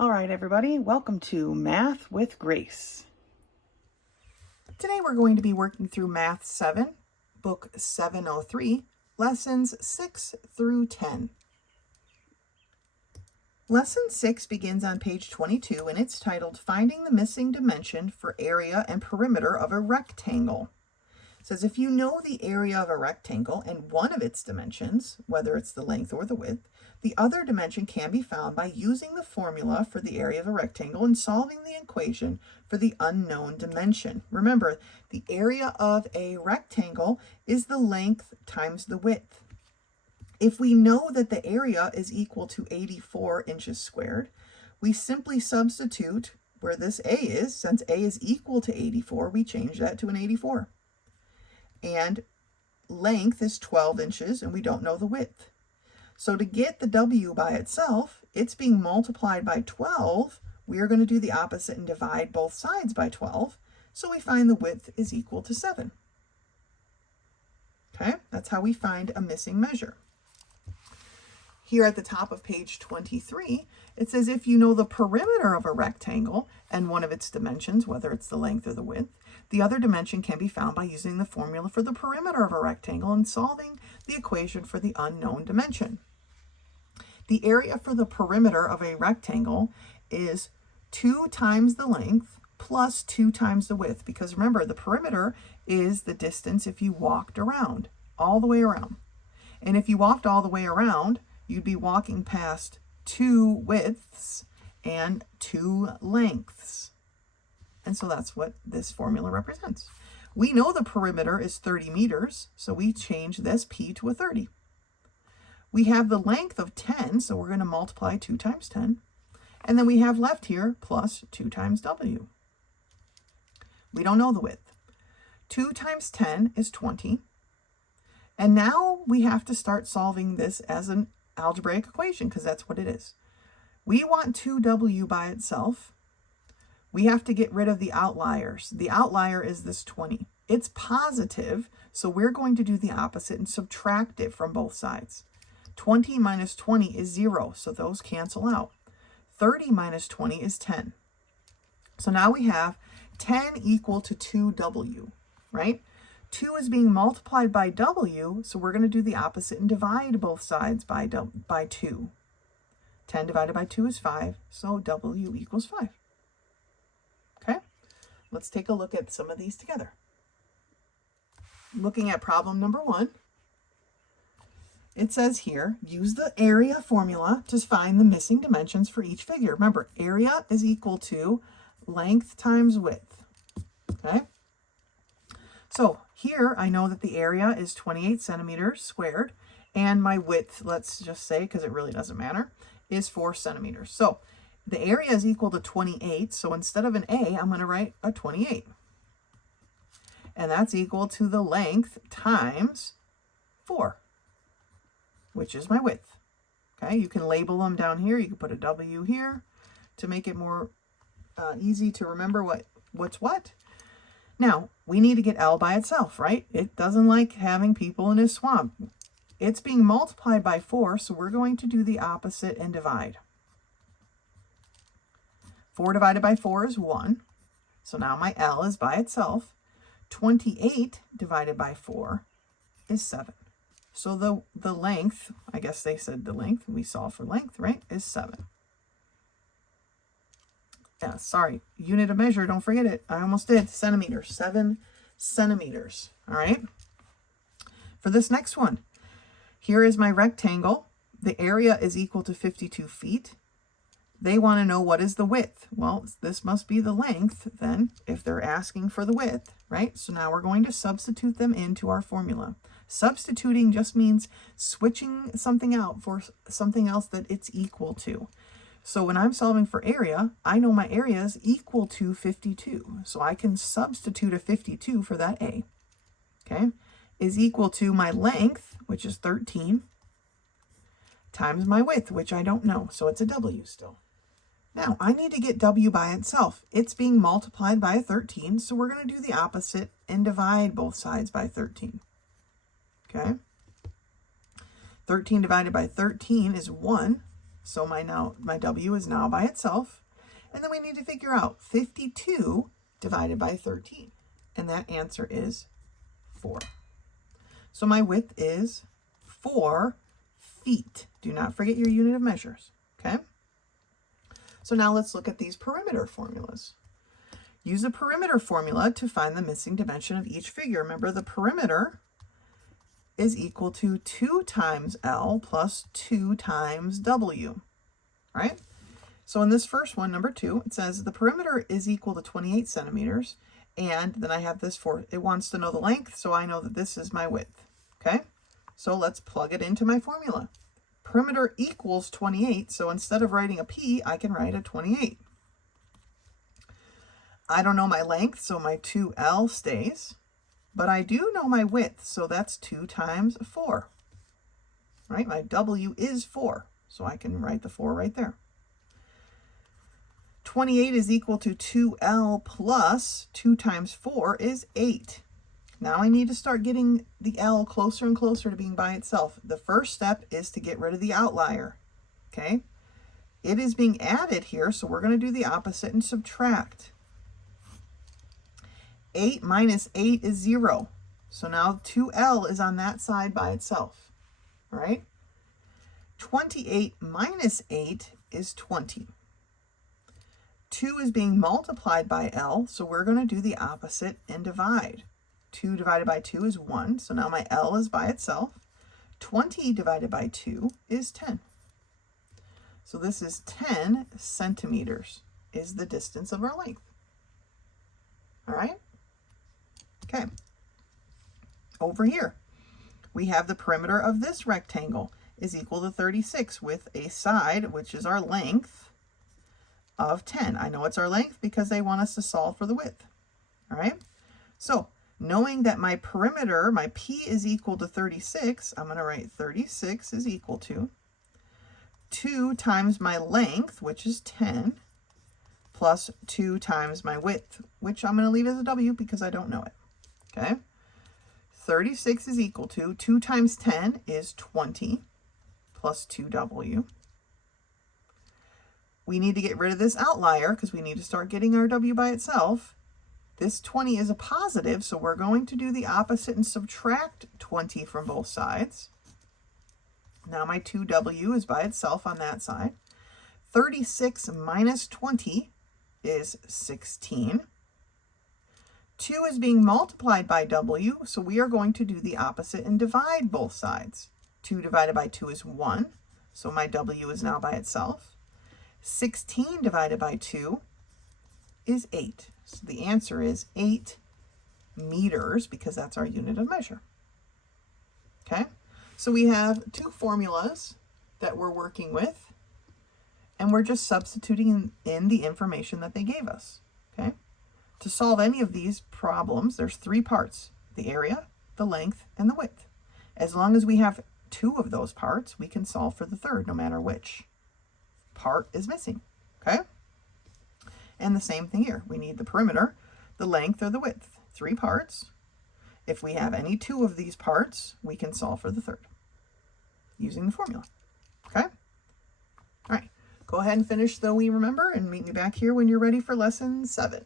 All right, everybody, welcome to Math with Grace. Today we're going to be working through Math 7, Book 703, Lessons 6 through 10. Lesson 6 begins on page 22, and it's titled Finding the Missing Dimension for Area and Perimeter of a Rectangle. It says if you know the area of a rectangle and one of its dimensions, whether it's the length or the width, the other dimension can be found by using the formula for the area of a rectangle and solving the equation for the unknown dimension. Remember, the area of a rectangle is the length times the width. If we know that the area is equal to 84 inches squared, we simply substitute where this A is. Since A is equal to 84, we change that to an 84. And length is 12 inches, and we don't know the width. So to get the W by itself, it's being multiplied by 12. We are going to do the opposite and divide both sides by 12. So we find the width is equal to 7. Okay, that's how we find a missing measure. Here at the top of page 23, it says if you know the perimeter of a rectangle and one of its dimensions, whether it's the length or the width, the other dimension can be found by using the formula for the perimeter of a rectangle and solving the equation for the unknown dimension. The area for the perimeter of a rectangle is 2 times the length plus 2 times the width, because remember, the perimeter is the distance if you walked around, all the way around. And if you walked all the way around, you'd be walking past 2 widths and 2 lengths. And so that's what this formula represents. We know the perimeter is 30 meters, so we change this P to a 30. We have the length of 10, so we're going to multiply 2 times 10. And then we have left here plus 2 times W. We don't know the width. 2 times 10 is 20. And now we have to start solving this as an algebraic equation, because that's what it is. We want 2W by itself. We have to get rid of the outliers. The outlier is this 20. It's positive, so we're going to do the opposite and subtract it from both sides. 20 minus 20 is 0, so those cancel out. 30 minus 20 is 10. So now we have 10 equal to 2W, right? 2 is being multiplied by W, so we're going to do the opposite and divide both sides by 2. 10 divided by 2 is 5, so W equals 5. Okay, let's take a look at some of these together. Looking at problem number 1, it says here, use the area formula to find the missing dimensions for each figure. Remember, area is equal to length times width. Okay, so here I know that the area is 28 centimeters squared, and my width, let's just say, because it really doesn't matter, is 4 centimeters. So the area is equal to 28, so instead of an A, I'm going to write a 28. And that's equal to the length times 4, which is my width. Okay, you can label them down here. You can put a W here to make it more easy to remember what's what. Now, we need to get L by itself, right? It doesn't like having people in a swamp. It's being multiplied by 4, so we're going to do the opposite and divide. 4 divided by 4 is 1. So now my L is by itself. 28 divided by 4 is 7. So the length, I guess they said the length, we solve for length, right, is 7. Yeah, sorry, unit of measure, don't forget it. I almost did. Centimeters, 7 centimeters. All right. For this next one, here is my rectangle. The area is equal to 52 feet. They want to know what is the width. Well, this must be the length then, if they're asking for the width, right? So now we're going to substitute them into our formula. Substituting just means switching something out for something else that it's equal to. So when I'm solving for area, I know my area is equal to 52. So I can substitute a 52 for that A. Okay, is equal to my length, which is 13, times my width, which I don't know. So it's a W still. Now I need to get W by itself. It's being multiplied by 13, so we're going to do the opposite and divide both sides by 13. Okay, 13 divided by 13 is 1. So my W is now by itself. And then we need to figure out 52 divided by 13. And that answer is 4. So my width is 4 feet. Do not forget your unit of measures, okay? So now let's look at these perimeter formulas. Use a perimeter formula to find the missing dimension of each figure. Remember, the perimeter is equal to 2 times L plus 2 times W, right? So in this first one, number 2, it says the perimeter is equal to 28 centimeters. And then I have this for, it wants to know the length, so I know that this is my width, okay? So let's plug it into my formula. Perimeter equals 28, so instead of writing a P, I can write a 28. I don't know my length, so my 2L stays, but I do know my width, so that's 2 times 4, right? My W is 4, so I can write the 4 right there. 28 is equal to 2L plus 2 times 4 is 8. Now I need to start getting the L closer and closer to being by itself. The first step is to get rid of the outlier, okay? It is being added here, so we're going to do the opposite and subtract. 8 minus 8 is 0. So now 2L is on that side by itself, all right? 28 minus 8 is 20. 2 is being multiplied by L, so we're going to do the opposite and divide. 2 divided by 2 is 1, so now my L is by itself. 20 divided by 2 is 10. So this is 10 centimeters is the distance of our length. All right? Okay. Over here, we have the perimeter of this rectangle is equal to 36 with a side, which is our length, of 10. I know it's our length because they want us to solve for the width. All right? So knowing that my perimeter, my P is equal to 36, I'm going to write 36 is equal to 2 times my length, which is 10, plus 2 times my width, which I'm going to leave as a W because I don't know it. Okay? 36 is equal to 2 times 10 is 20 plus 2W. We need to get rid of this outlier because we need to start getting our W by itself. This 20 is a positive, so we're going to do the opposite and subtract 20 from both sides. Now my 2W is by itself on that side. 36 minus 20 is 16. 2 is being multiplied by W, so we are going to do the opposite and divide both sides. 2 divided by 2 is 1, so my W is now by itself. 16 divided by 2 is 8. So the answer is 8 meters because that's our unit of measure. Okay, so we have 2 formulas that we're working with, and we're just substituting in the information that they gave us. Okay, to solve any of these problems, there's 3 parts: the area, the length, and the width. As long as we have 2 of those parts, we can solve for the third, no matter which part is missing. Okay. And the same thing here. We need the perimeter, the length, or the width. 3 parts. If we have any 2 of these parts, we can solve for the third using the formula. Okay? All right. Go ahead and finish the We Remember and meet me back here when you're ready for Lesson 7.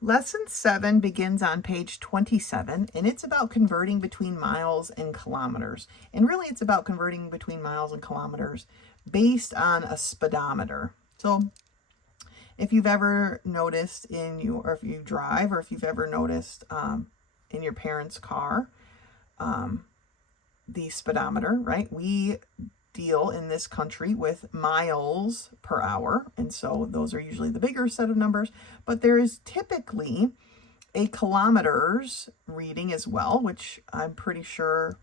Lesson 7 begins on page 27, and it's about converting between miles and kilometers. And really, it's about converting between miles and kilometers based on a speedometer. So if you've ever noticed or if you drive, or if you've ever noticed in your parents' car, the speedometer, right? We deal in this country with miles per hour, and so those are usually the bigger set of numbers, but there is typically a kilometers reading as well, which I'm pretty sure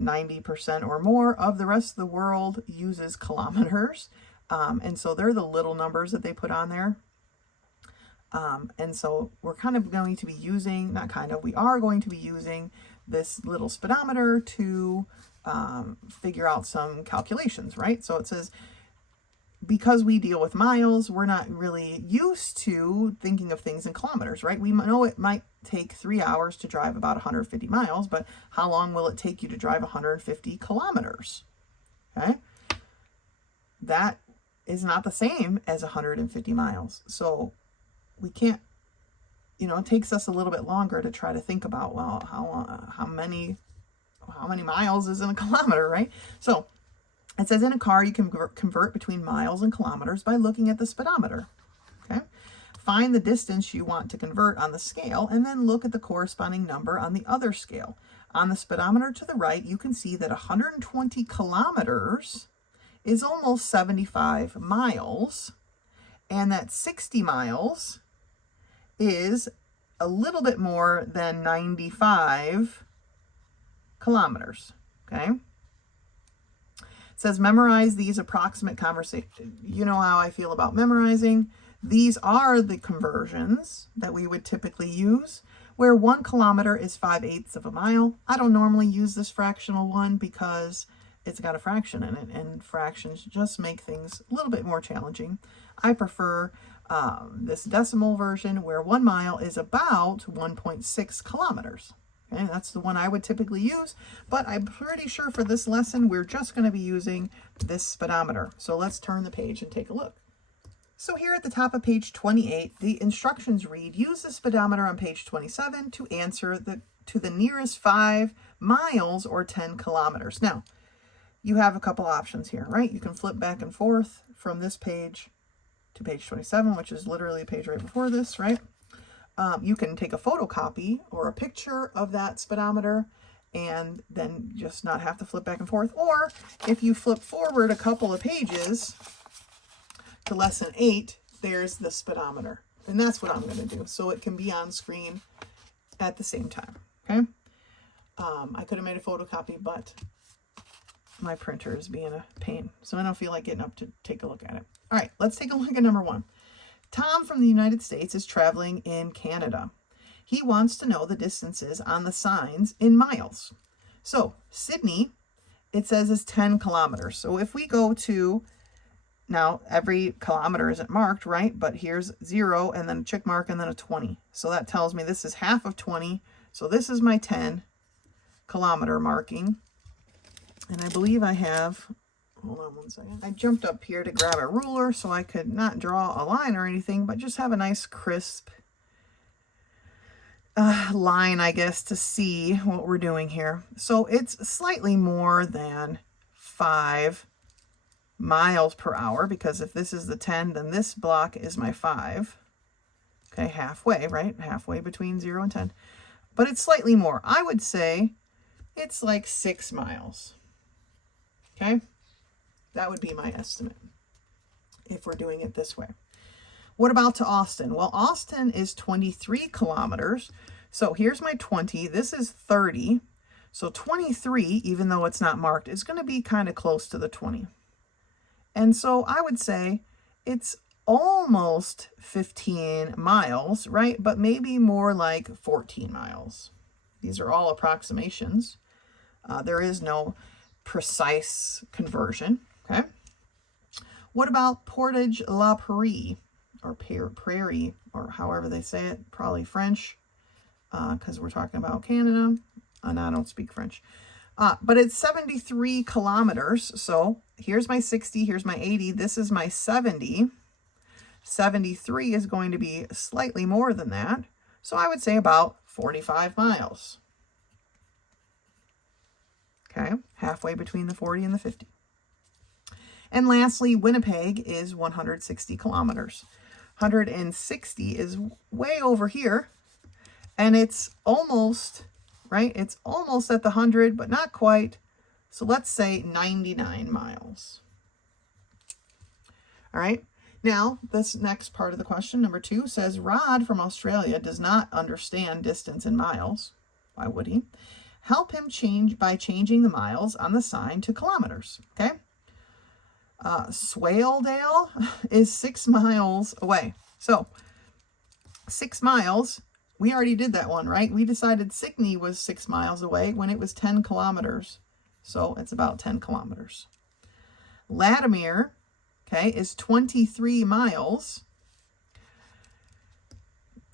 90% or more of the rest of the world uses kilometers. And so they're the little numbers that they put on there. And so we're kind of going to be using, we are going to be using this little speedometer to figure out some calculations, right? So it says, because we deal with miles, we're not really used to thinking of things in kilometers, right? We know it might take 3 hours to drive about 150 miles, but how long will it take you to drive 150 kilometers? Okay. that is not the same as 150 miles. So we can't, it takes us a little bit longer to try to think about, well, how many miles is in a kilometer, right? So it says in a car, you can convert between miles and kilometers by looking at the speedometer. Okay. Find the distance you want to convert on the scale, and then look at the corresponding number on the other scale. On the speedometer to the right, you can see that 120 kilometers is almost 75 miles, and that 60 miles is a little bit more than 95 kilometers. Okay. It says memorize these approximate conversations. You know how I feel about memorizing. These are the conversions that we would typically use, where 1 kilometer is 5/8 of a mile. I don't normally use this fractional one because it's got a fraction in it, and fractions just make things a little bit more challenging. I prefer this decimal version, where 1 mile is about 1.6 kilometers. Okay, that's the one I would typically use, but I'm pretty sure for this lesson, we're just going to be using this speedometer. So let's turn the page and take a look. So here at the top of page 28, the instructions read, use the speedometer on page 27 to answer to the nearest 5 miles or 10 kilometers. Now, you have a couple options here, right? You can flip back and forth from this page to page 27, which is literally a page right before this, right? You can take a photocopy or a picture of that speedometer and then just not have to flip back and forth. Or if you flip forward a couple of pages to lesson 8, there's the speedometer. And that's what I'm going to do. So it can be on screen at the same time. Okay. I could have made a photocopy, but my printer is being a pain. So I don't feel like getting up to take a look at it. All right, let's take a look at number 1. Tom from the United States is traveling in Canada. He wants to know the distances on the signs in miles. So Sydney, it says, is 10 kilometers. So if we go to, now every kilometer isn't marked, right? But here's 0 and then a check mark and then a 20. So that tells me this is half of 20. So this is my 10 kilometer marking. And I believe I have, hold on one second. I jumped up here to grab a ruler so I could not draw a line or anything, but just have a nice crisp line, I guess, to see what we're doing here. So it's slightly more than 5 miles per hour, because if this is the 10, then this block is my 5. Okay, halfway, right? Halfway between 0 and 10. But it's slightly more. I would say it's like 6 miles. Okay? That would be my estimate if we're doing it this way. What about to Austin? Well, Austin is 23 kilometers. So here's my 20. This is 30. So 23, even though it's not marked, is going to be kind of close to the 20. And so I would say it's almost 15 miles, right? But maybe more like 14 miles. These are all approximations. There is no precise conversion. Okay. What about Portage la Prairie, or Prairie, or however they say it? Probably French, because we're talking about Canada, and I don't speak French. But it's 73 kilometers. So here's my 60, here's my 80, this is my 70. 73 is going to be slightly more than that. So I would say about 45 miles. Okay, halfway between the 40 and the 50. And lastly, Winnipeg is 160 kilometers. 160 is way over here, and it's almost, right? It's almost at the 100, but not quite. So let's say 99 miles. All right. Now, this next part of the question, number 2, says Rod from Australia does not understand distance in miles. Why would he? Help him change by changing the miles on the sign to kilometers. Okay. Swaledale is 6 miles away. So 6 miles, we already did that one, right? We decided Sydney was 6 miles away when it was 10 kilometers. So it's about 10 kilometers. Latimer, okay, is 23 miles.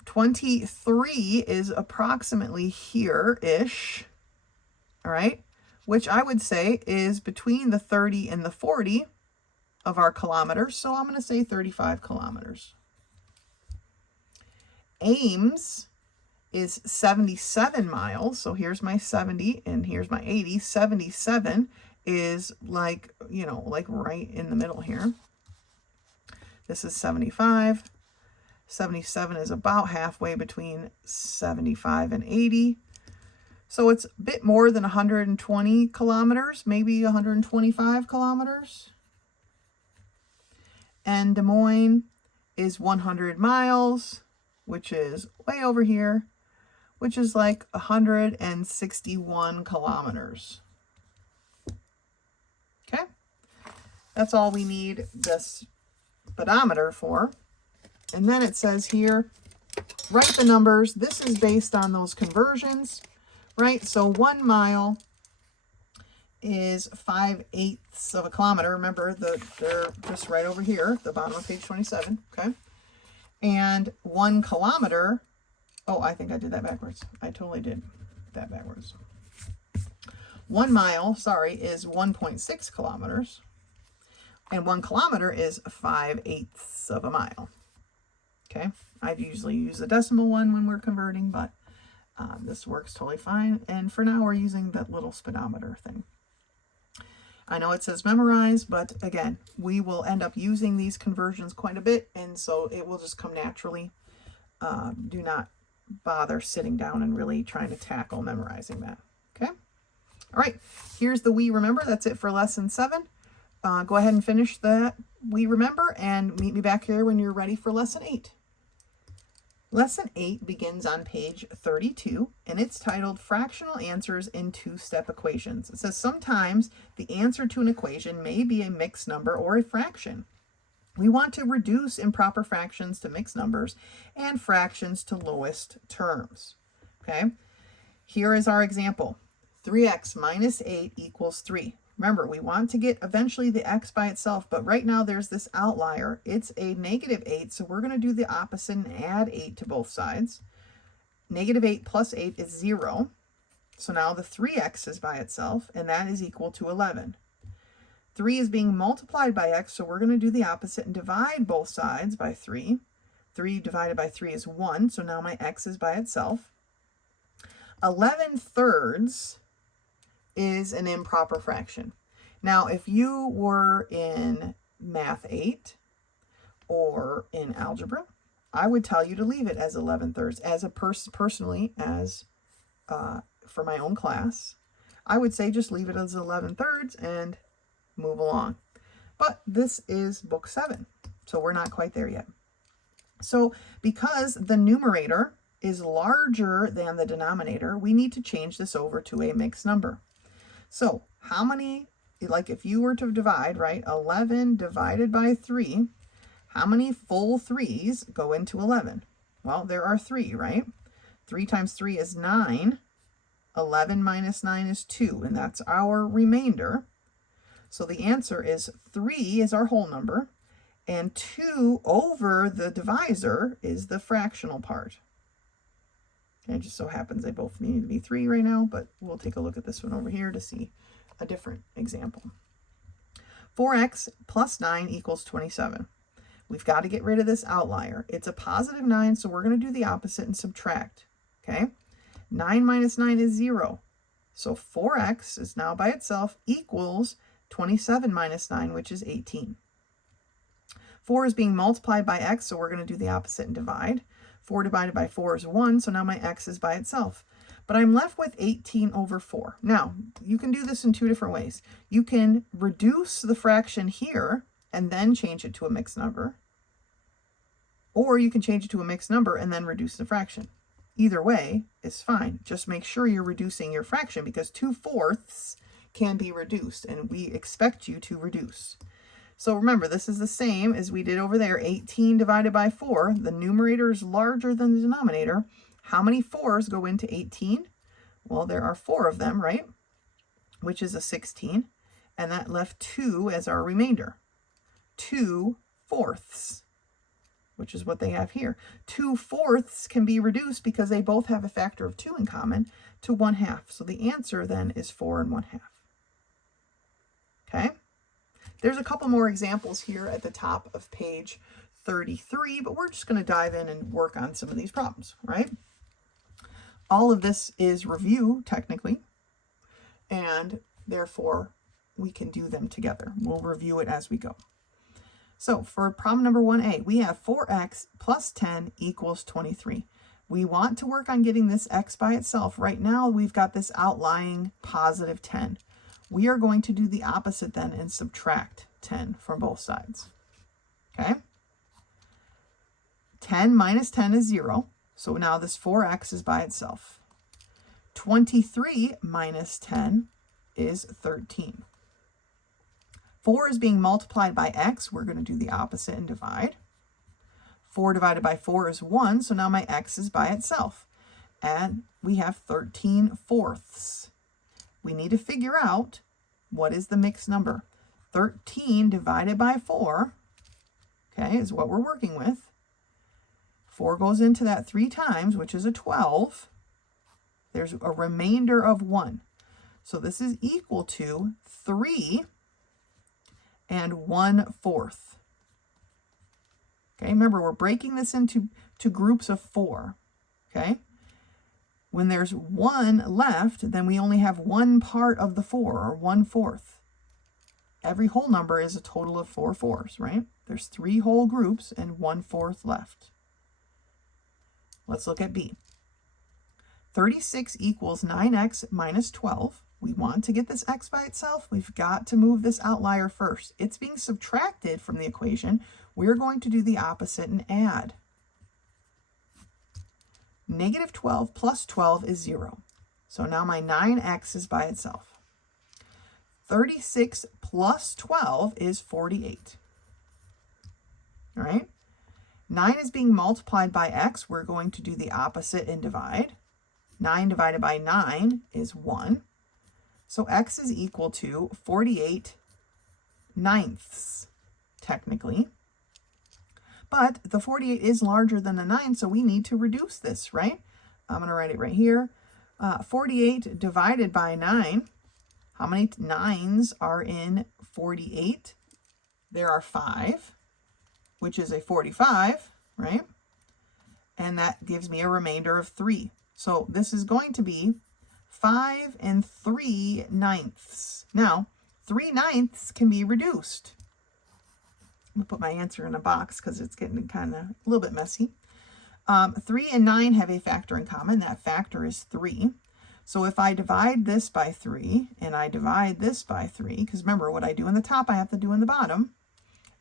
23 is approximately here-ish, all right, which I would say is between the 30 and the 40. of our kilometers, so I'm going to say 35 kilometers. Ames is 77 miles, so here's my 70 and here's my 80. 77 is like, you know, like right in the middle here. This is 75. 77 is about halfway between 75 and 80. So it's a bit more than 120 kilometers, maybe 125 kilometers. And Des Moines is 100 miles, which is way over here, which is like 161 kilometers. Okay, that's all we need this speedometer for. And then it says here, write the numbers. This is based on those conversions, right? So 1 mile is 5/8 of a kilometer. Remember, they're just right over here at the bottom of page 27, okay? And 1 kilometer, oh, I think I did that backwards. I totally did that backwards. 1 mile, sorry, is 1.6 kilometers. And 1 kilometer is 5/8 of a mile. Okay, I usually use the decimal one when we're converting, but this works totally fine. And for now, we're using that little speedometer thing. I know it says memorize, but again, we will end up using these conversions quite a bit, and so it will just come naturally. Do not bother sitting down and really trying to tackle memorizing that. Okay, all right, here's the We Remember. That's it for lesson 7. Go ahead and finish that We Remember and meet me back here when you're ready for lesson 8. Lesson 8 begins on page 32, and it's titled Fractional Answers in Two-Step Equations. It says sometimes the answer to an equation may be a mixed number or a fraction. We want to reduce improper fractions to mixed numbers and fractions to lowest terms. Okay, here is our example. 3x minus 8 equals 3. Remember, we want to get eventually the x by itself, but right now there's this outlier. It's a -8, so we're going to do the opposite and add 8 to both sides. -8 plus 8 is 0. So now the 3x is by itself, and that is equal to 11. 3 is being multiplied by x, so we're going to do the opposite and divide both sides by 3. 3 divided by 3 is 1, so now my x is by itself. 11/3 is an improper fraction. Now, if you were in Math 8 or in algebra, I would tell you to leave it as 11/3. As a personally, as for my own class, I would say just leave it as 11/3 and move along. But this is book 7, so we're not quite there yet. So because the numerator is larger than the denominator, we need to change this over to a mixed number. So how many, like if you were to divide, right, 11 divided by 3, how many full 3's go into 11? Well, there are 3, right? 3 times 3 is 9. 11 minus 9 is 2, and that's our remainder. So the answer is 3 is our whole number, and 2 over the divisor is the fractional part. And it just so happens they both need to be 3 right now, but we'll take a look at this one over here to see a different example. 4x plus 9 equals 27. We've got to get rid of this outlier. It's a +9, so we're going to do the opposite and subtract. Okay? 9 minus 9 is 0. So 4x is now by itself equals 27 minus 9, which is 18. 4 is being multiplied by x, so we're going to do the opposite and divide. 4 divided by 4 is 1, so now my x is by itself. But I'm left with 18 over 4. Now, you can do this in 2 different ways. You can reduce the fraction here and then change it to a mixed number. Or you can change it to a mixed number and then reduce the fraction. Either way is fine. Just make sure you're reducing your fraction because 2/4 can be reduced, and we expect you to reduce. So remember, this is the same as we did over there. 18 divided by 4. The numerator is larger than the denominator. How many 4's go into 18? Well, there are 4 of them, right? Which is a 16. And that left 2 as our remainder. 2/4, which is what they have here. 2/4 can be reduced because they both have a factor of 2 in common to 1/2. So the answer then is 4 1/2. Okay? There's a couple more examples here at the top of page 33, but we're just going to dive in and work on some of these problems, right? All of this is review, technically, and therefore we can do them together. We'll review it as we go. So for problem number 1a, we have 4x plus 10 equals 23. We want to work on getting this x by itself. Right now, we've got this outlying positive 10. We are going to do the opposite then and subtract 10 from both sides. Okay? 10 minus 10 is 0. So now this 4x is by itself. 23 minus 10 is 13. 4 is being multiplied by x. We're going to do the opposite and divide. 4 divided by 4 is 1, so now my x is by itself. And we have 13/4. We need to figure out what is the mixed number. 13 divided by 4, okay, is what we're working with. 4 goes into that 3 times, which is a 12. There's a remainder of 1. So this is equal to 3 1/4. Okay, remember, we're breaking this into groups of 4. Okay, when there's 1 left, then we only have one part of the 4, or 1/4. Every whole number is a total of 4 4s, right? There's 3 whole groups and 1/4 left. Let's look at B. 36 equals 9x minus 12. We want to get this x by itself. We've got to move this outlier first. It's being subtracted from the equation. We're going to do the opposite and add. Negative 12 plus 12 is 0. So now my 9x is by itself. 36 plus 12 is 48. All right? 9 is being multiplied by x. We're going to do the opposite and divide. 9 divided by 9 is 1. So x is equal to 48/9, technically. But the 48 is larger than the 9, so we need to reduce this, right? I'm going to write it right here. 48 divided by 9. How many 9s are in 48? There are 5, which is a 45, right? And that gives me a remainder of 3. So this is going to be 5 3/9. Now, 3/9 can be reduced. I'm going to put my answer in a box because it's getting kind of a little bit messy. 3 and 9 have a factor in common. That factor is 3. So if I divide this by 3 and I divide this by 3, because remember, what I do in the top, I have to do in the bottom,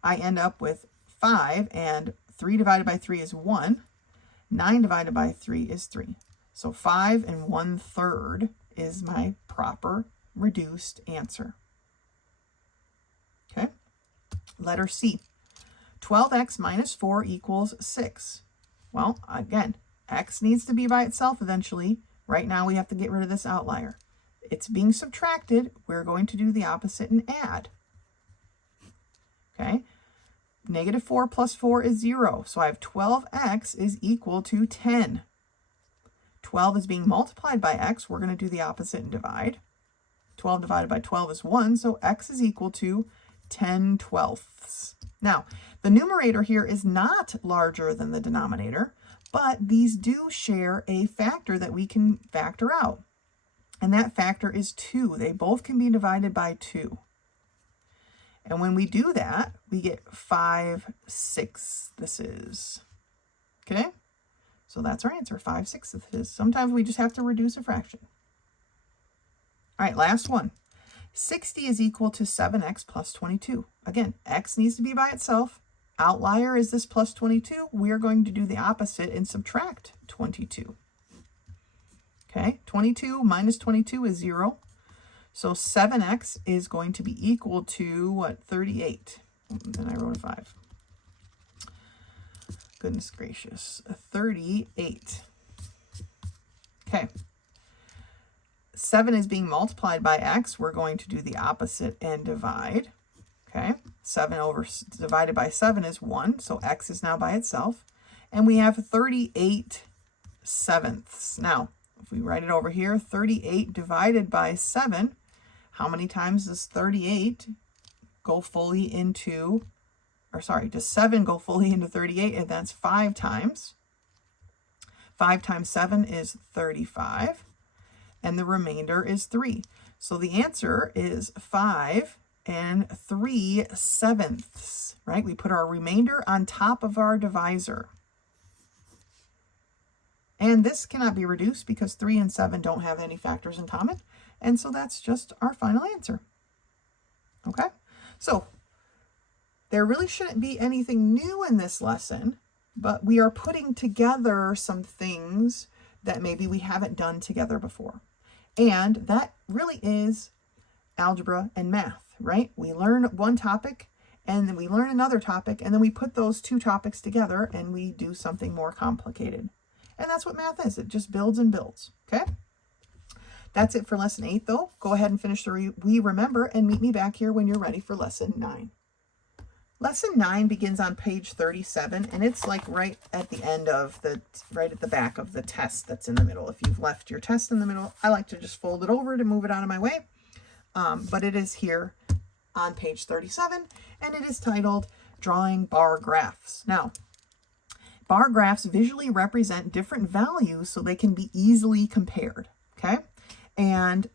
I end up with 5, and 3 divided by 3 is 1. 9 divided by 3 is 3. So 5 1/3 is my proper reduced answer. Okay. Letter C. 12x minus 4 equals 6. Well, again, x needs to be by itself eventually. Right now we have to get rid of this outlier. It's being subtracted. We're going to do the opposite and add. Okay. Negative 4 plus 4 is 0. So I have 12x is equal to 10. 12 is being multiplied by x. We're going to do the opposite and divide. 12 divided by 12 is 1. So x is equal to 10/12. Now, the numerator here is not larger than the denominator, but these do share a factor that we can factor out. And that factor is 2. They both can be divided by 2. And when we do that, we get 5/6. Okay? So that's our answer, 5/6. Sometimes we just have to reduce a fraction. All right, last one. 60 is equal to 7x plus 22. Again, x needs to be by itself. Outlier is this plus 22. We are going to do the opposite and subtract 22. Okay, 22 minus 22 is 0. So 7x is going to be equal to, what, 38. And I wrote a 5. Goodness gracious, 38. Okay. 7 is being multiplied by x. We're going to do the opposite and divide. Okay, 7 divided by 7 is 1, so x is now by itself. And we have 38/7. Now, if we write it over here, 38 divided by 7, how many times does 38 go fully into, or sorry, does 7 go fully into 38? And that's 5 times. 5 times 7 is 35. And the remainder is 3. So the answer is 5 3/7, right? We put our remainder on top of our divisor. And this cannot be reduced because 3 and 7 don't have any factors in common. And so that's just our final answer. Okay? So there really shouldn't be anything new in this lesson, but we are putting together some things that maybe we haven't done together before. And that really is algebra and math, right? We learn one topic and then we learn another topic and then we put those two topics together and we do something more complicated. And that's what math is. It just builds and builds, okay? That's it for lesson 8 though. Go ahead and finish the We Remember and meet me back here when you're ready for lesson 9. Lesson 9 begins on page 37 and it's like right at the end of right at the back of the test that's in the middle. If you've left your test in the middle, I like to just fold it over to move it out of my way. But it is here on page 37 and it is titled Drawing Bar Graphs. Now, bar graphs visually represent different values so they can be easily compared, okay? And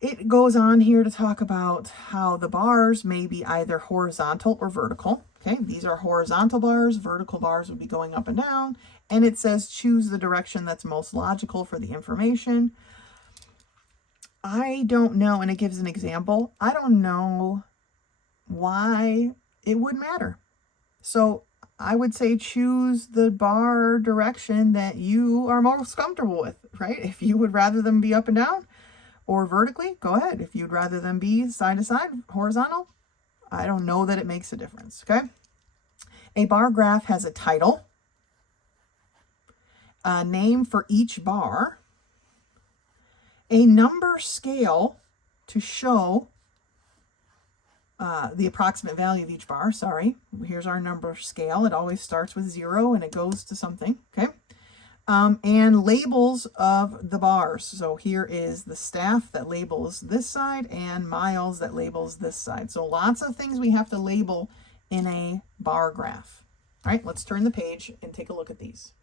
it goes on here to talk about how the bars may be either horizontal or vertical. Okay, these are horizontal bars. Vertical bars would be going up and down. And it says choose the direction that's most logical for the information. I don't know, and it gives an example. I don't know why it would matter. So I would say choose the bar direction that you are most comfortable with, right? If you would rather them be up and down, or vertically, go ahead. If you'd rather them be side to side, horizontal, I don't know that it makes a difference, okay? A bar graph has a title, a name for each bar, a number scale to show the approximate value of each bar. Sorry, here's our number scale. It always starts with 0 and it goes to something, okay? And labels of the bars. So here is the staff that labels this side and miles that labels this side. So lots of things we have to label in a bar graph. All right, let's turn the page and take a look at these.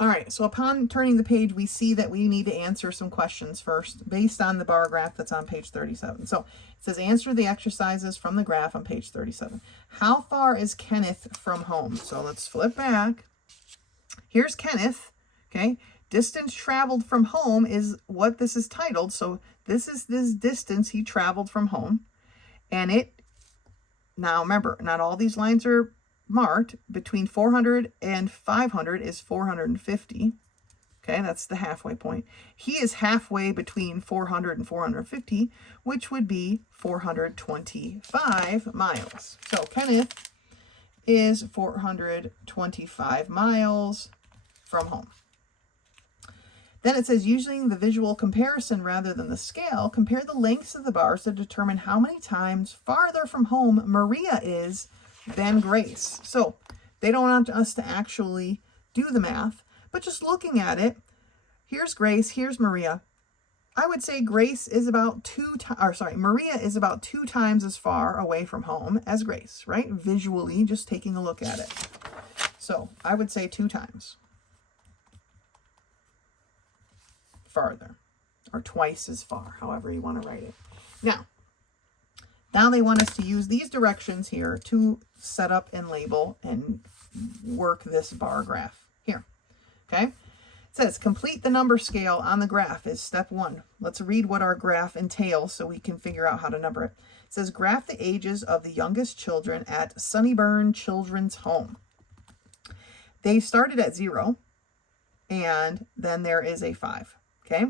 All right, so upon turning the page, we see that we need to answer some questions first based on the bar graph that's on page 37. So it says answer the exercises from the graph on page 37. How far is Kenneth from home? So let's flip back. Here's Kenneth. Okay, distance traveled from home is what this is titled. So this is this distance he traveled from home. And now remember, not all these lines are marked. Between 400 and 500 is 450. Okay, that's the halfway point. He is halfway between 400 and 450, which would be 425 miles. So Kenneth is 425 miles from home. Then it says, using the visual comparison rather than the scale, compare the lengths of the bars to determine how many times farther from home Maria is than Grace. So they don't want us to actually do the math, but just looking at it, here's Grace, here's Maria. I would say Grace is about Maria is about 2 times as far away from home as Grace, right? Visually, just taking a look at it. So I would say 2 times farther, or twice as far, however you want to write it. Now they want us to use these directions here to set up and label and work this bar graph here. Okay, it says complete the number scale on the graph is step 1. Let's read what our graph entails so we can figure out how to number it. It says graph the ages of the youngest children at Sunnyburn Children's Home. They started at 0 and then there is a 5. Okay,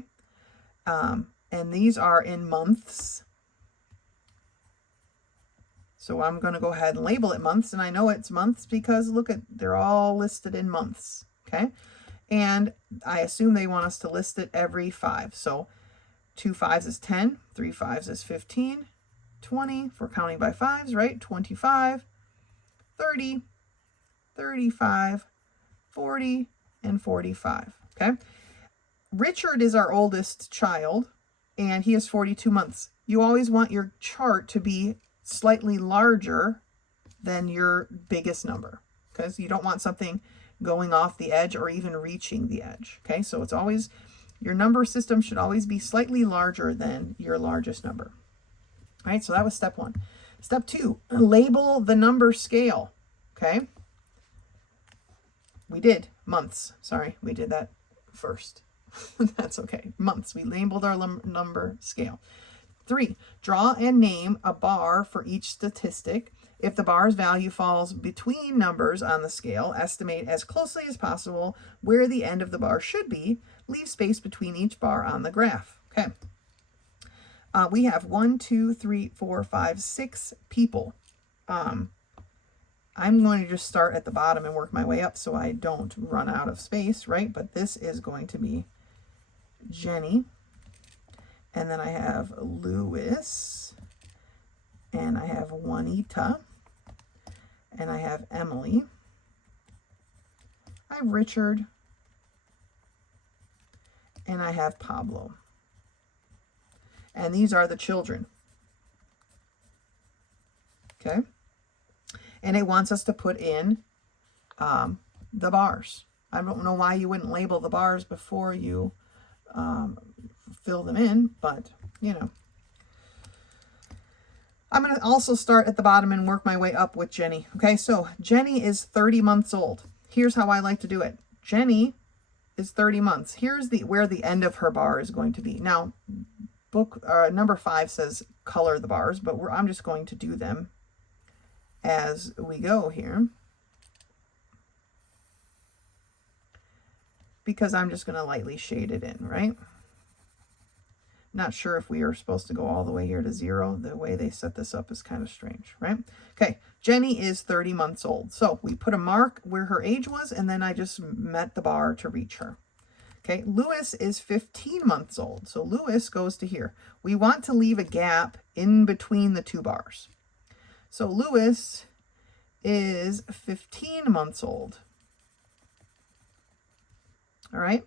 and these are in months. So I'm going to go ahead and label it months, and I know it's months because look at, they're all listed in months. Okay, and I assume they want us to list it every 5. So 2 5s is 10, 3 5s is 15, 20, if we're counting by 5s, right? 25, 30, 35, 40, and 45. Okay. Richard is our oldest child, and he is 42 months. you always want your chart to be slightly larger than your biggest number, because you don't want something going off the edge or even reaching the edge. Okay, so it's always, your number system should always be slightly larger than your largest number. All right, so that was step 1. Step 2, label the number scale. Okay, we did months. Sorry, we did that first. That's okay. Months. We labeled our number scale. 3, draw and name a bar for each statistic. If the bar's value falls between numbers on the scale, estimate as closely as possible where the end of the bar should be. Leave space between each bar on the graph. Okay. We have 1, 2, 3, 4, 5, 6 people. I'm going to just start at the bottom and work my way up so I don't run out of space, right? But this is going to be Jenny. And then I have Louis. And I have Juanita. And I have Emily. I have Richard. And I have Pablo. And these are the children. Okay. And it wants us to put in the bars. I don't know why you wouldn't label the bars before you fill them in, but you know. I'm going to also start at the bottom and work my way up with Jenny. Okay, so Jenny is 30 months old. Here's how I like to do it. Jenny is 30 months. Here's where the end of her bar is going to be. Now, number 5 says color the bars, but I'm just going to do them as we go here, because I'm just going to lightly shade it in, right? Not sure if we are supposed to go all the way here to 0. The way they set this up is kind of strange, right? Okay, Jenny is 30 months old. So we put a mark where her age was, and then I just met the bar to reach her. Okay, Louis is 15 months old. So Louis goes to here. We want to leave a gap in between the 2 bars. So Louis is 15 months old. All right.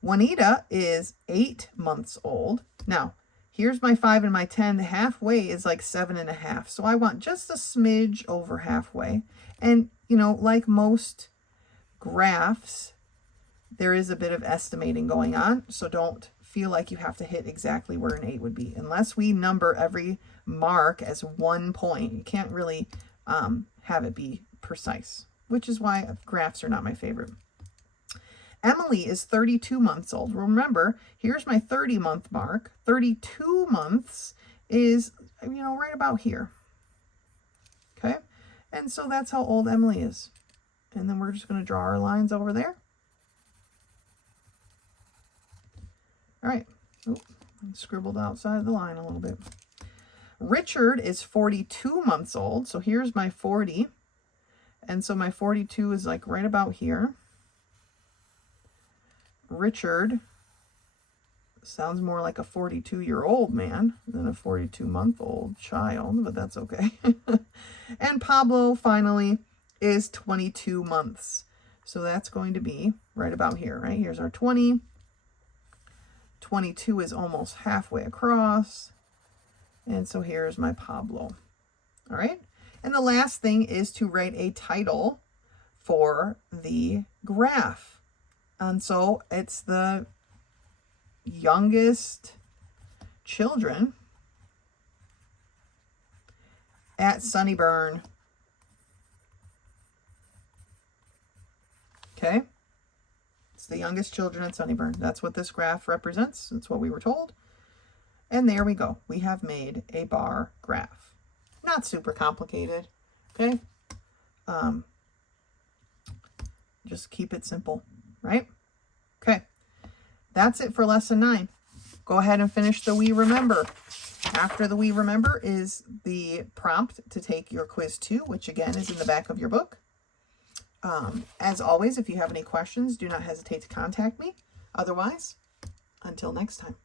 Juanita is 8 months old. Now, here's my 5 and my 10. Halfway is like 7.5. So I want just a smidge over halfway. And, you know, like most graphs, there is a bit of estimating going on. So don't feel like you have to hit exactly where an 8 would be. Unless we number every mark as 1 point, you can't really have it be precise, which is why graphs are not my favorite. Emily is 32 months old. Remember, here's my 30-month mark. 32 months is, you know, right about here. Okay? And so that's how old Emily is. And then we're just going to draw our lines over there. All right. Oh, I scribbled outside of the line a little bit. Richard is 42 months old. So here's my 40. And so my 42 is like right about here. Richard sounds more like a 42-year-old man than a 42-month-old child, but that's okay. And Pablo finally is 22 months. So that's going to be right about here, right? Here's our 20. 22 is almost halfway across. And so here's my Pablo. All right. And the last thing is to write a title for the graph. And so it's the youngest children at Sunnyburn. Okay? It's the youngest children at Sunnyburn. That's what this graph represents. That's what we were told. And there we go. We have made a bar graph. Not super complicated. Okay? Just keep it simple. Right? Okay. That's it for lesson 9. Go ahead and finish the We Remember. After the We Remember is the prompt to take your quiz 2, which again is in the back of your book. As always, if you have any questions, do not hesitate to contact me. Otherwise, until next time.